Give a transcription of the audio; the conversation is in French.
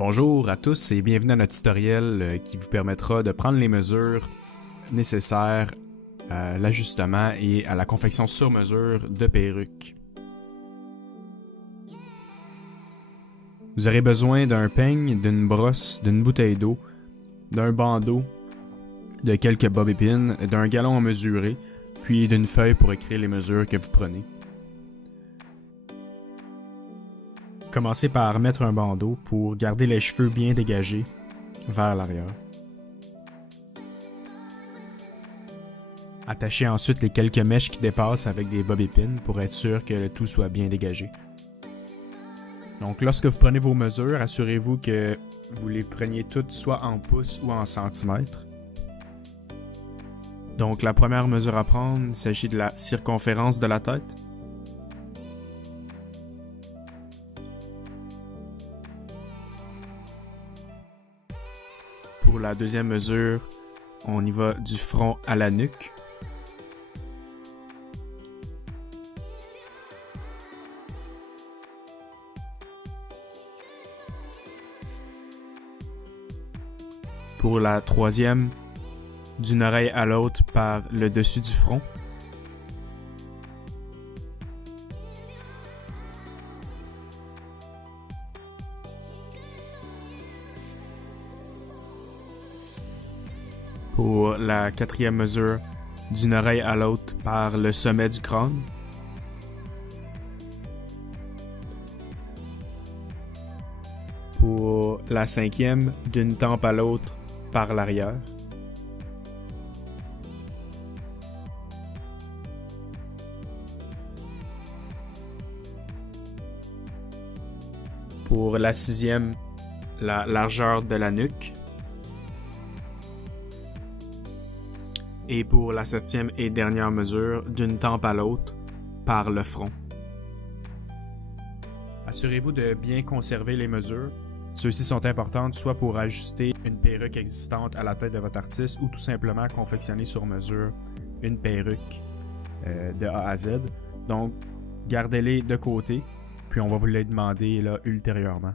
Bonjour à tous et bienvenue à notre tutoriel qui vous permettra de prendre les mesures nécessaires à l'ajustement et à la confection sur mesure de perruques. Vous aurez besoin d'un peigne, d'une brosse, d'une bouteille d'eau, d'un bandeau, de quelques bobby pins, d'un galon à mesurer, puis d'une feuille pour écrire les mesures que vous prenez. Commencez par mettre un bandeau pour garder les cheveux bien dégagés vers l'arrière. Attachez ensuite les quelques mèches qui dépassent avec des bobby pins pour être sûr que le tout soit bien dégagé. Donc lorsque vous prenez vos mesures, assurez-vous que vous les preniez toutes soit en pouces ou en centimètres. Donc la première mesure à prendre, il s'agit de la circonférence de la tête. Pour la deuxième mesure, on y va du front à la nuque. Pour la troisième, d'une oreille à l'autre par le dessus du front. Pour la quatrième mesure, d'une oreille à l'autre par le sommet du crâne. Pour la cinquième, d'une tempe à l'autre par l'arrière. Pour la sixième, la largeur de la nuque. Et pour la septième et dernière mesure, d'une tempe à l'autre par le front. Assurez-vous de bien conserver les mesures. Ceux-ci sont importantes soit pour ajuster une perruque existante à la tête de votre artiste ou tout simplement confectionner sur mesure une perruque de A à Z. Donc, gardez-les de côté, puis on va vous les demander là, ultérieurement.